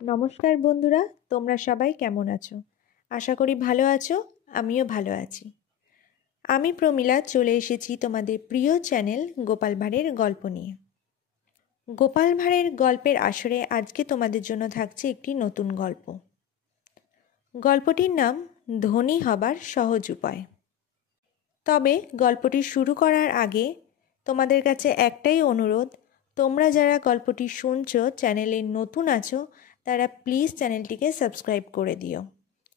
নমস্কার বন্ধুরা, তোমরা সবাই কেমন আছো? আশা করি ভালো আছো। আমিও ভালো আছি। আমি প্রমীলা চলে এসেছি তোমাদের প্রিয় চ্যানেল গোপাল ভাঁড়ের গল্প নিয়ে। গোপাল ভাঁড়ের গল্পের আসরে আজকে তোমাদের জন্য থাকছে একটি নতুন গল্প। গল্পটির নাম ধনী হবার সহজ উপায়। তবে গল্পটি শুরু করার আগে তোমাদের কাছে একটাই অনুরোধ, তোমরা যারা গল্পটি শুনছো চ্যানেলে নতুন আছো তারা প্লিজ চ্যানেলটিকে সাবস্ক্রাইব করে দিও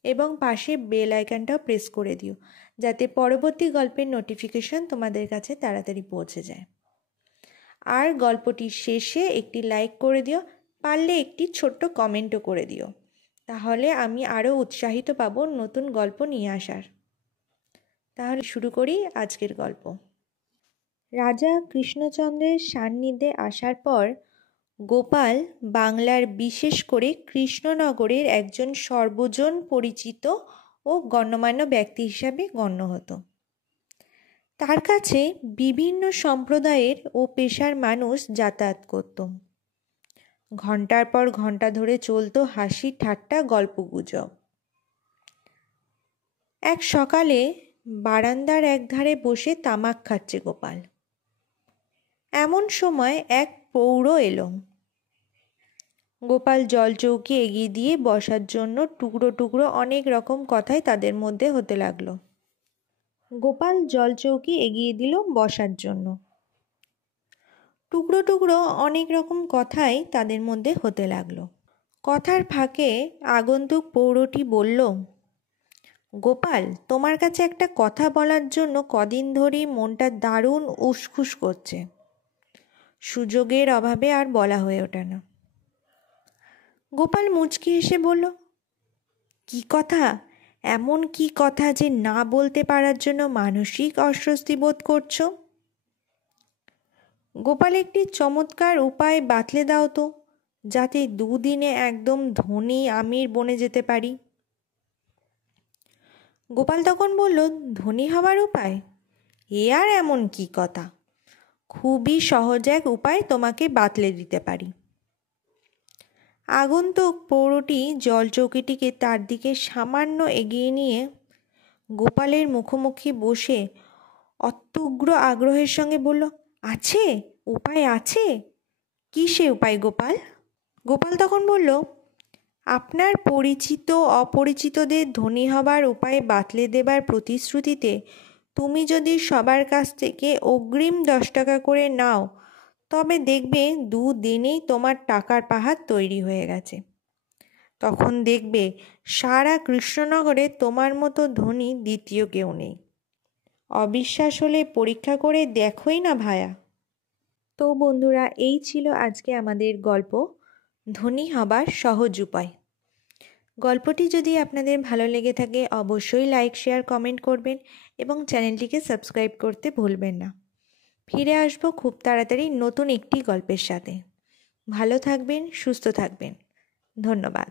এবং পাশে বেল আইকনটাও প্রেস করে দিও, যাতে পরবর্তী গল্পের নোটিফিকেশন তোমাদের কাছে তাড়াতাড়ি পৌঁছে যায়। আর গল্পটির শেষে একটি লাইক করে দিও, পারলে একটি ছোট্ট কমেন্টও করে দিও, তাহলে আমি আরও উৎসাহিত পাবো নতুন গল্প নিয়ে আসার। তাহলে শুরু করি আজকের গল্প। রাজা কৃষ্ণচন্দ্রের সান্নিধ্যে আসার পর গোপাল বাংলার, বিশেষ করে কৃষ্ণনগরের একজন সর্বজন পরিচিত ও গণ্যমান্য ব্যক্তি হিসাবে গণ্য হতো। তার কাছে বিভিন্ন সম্প্রদায়ের ও পেশার মানুষ যাতায়াত করত। ঘন্টার পর ঘন্টা ধরে চলত হাসি ঠাট্টা গল্পগুজব। এক সকালে বারান্দার একধারে বসে তামাক খাচ্ছে গোপাল। এমন সময় এক প্রৌঢ় এলো। গোপাল জলচৌকি এগিয়ে দিয়ে বসার জন্য টুকরো টুকরো অনেক রকম কথাই তাদের মধ্যে হতে লাগলো। গোপাল জলচৌকি এগিয়ে দিল বসার জন্য। টুকরো টুকরো অনেক রকম কথাই তাদের মধ্যে হতে লাগলো। কথার ফাঁকে আগন্তুক প্রৌঢ়টি বলল, গোপাল, তোমার কাছে একটা কথা বলার জন্য কদিন ধরেই মনটা দারুণ উসখুস করছে। সুযোগের অভাবে আর বলা হয়ে ওঠে না। গোপাল মুচকি হেসে বলল, কি কথা? এমন কি কথা যে না বলতে পারার জন্য মানসিক অস্বস্তি বোধ করছো? গোপাল একটি চমৎকার উপায় বাতলে দাও তো, যাতে দুদিনে একদম ধনী আমির বনে যেতে পারি। গোপাল তখন বলল, ধনী হবার উপায়? এ আর এমন কি কথা? খুবই সহজ এক উপায় তোমাকে বাতলে দিতে পারি। আগন্তুক প্রৌঢ়টি জলচৌকিটিকে তার দিকে সামান্য এগিয়ে নিয়ে গোপালের মুখোমুখি বসে অত্যুগ্র আগ্রহের সঙ্গে বলল, আছে? উপায় আছে? কী সে উপায় গোপাল? গোপাল তখন বলল, আপনার পরিচিত অপরিচিতদের ধনী হবার উপায় বাতলে দেবার প্রতিশ্রুতিতে তুমি যদি সবার কাছ থেকে অগ্রিম 10 টাকা করে নাও, তবে দেখবে দুদিনেই তোমার টাকার পাহাড় তৈরি হয়ে গেছে। তখন দেখবে সারা কৃষ্ণনগরে তোমার মতো ধনী দ্বিতীয় কেউ নেই। অবিশ্বাস হলে পরীক্ষা করে দেখোই না ভায়া। তো বন্ধুরা, এই ছিল আজকে আমাদের গল্প ধনী হবার সহজ উপায়। গল্পটি যদি আপনাদের ভালো লেগে থাকে অবশ্যই লাইক, শেয়ার, কমেন্ট করবেন এবং চ্যানেলটিকে সাবস্ক্রাইব করতে ভুলবেন না। ফিরে আসবো খুব তাড়াতাড়ি নতুন একটি গল্পের সাথে। ভালো থাকবেন, সুস্থ থাকবেন। ধন্যবাদ।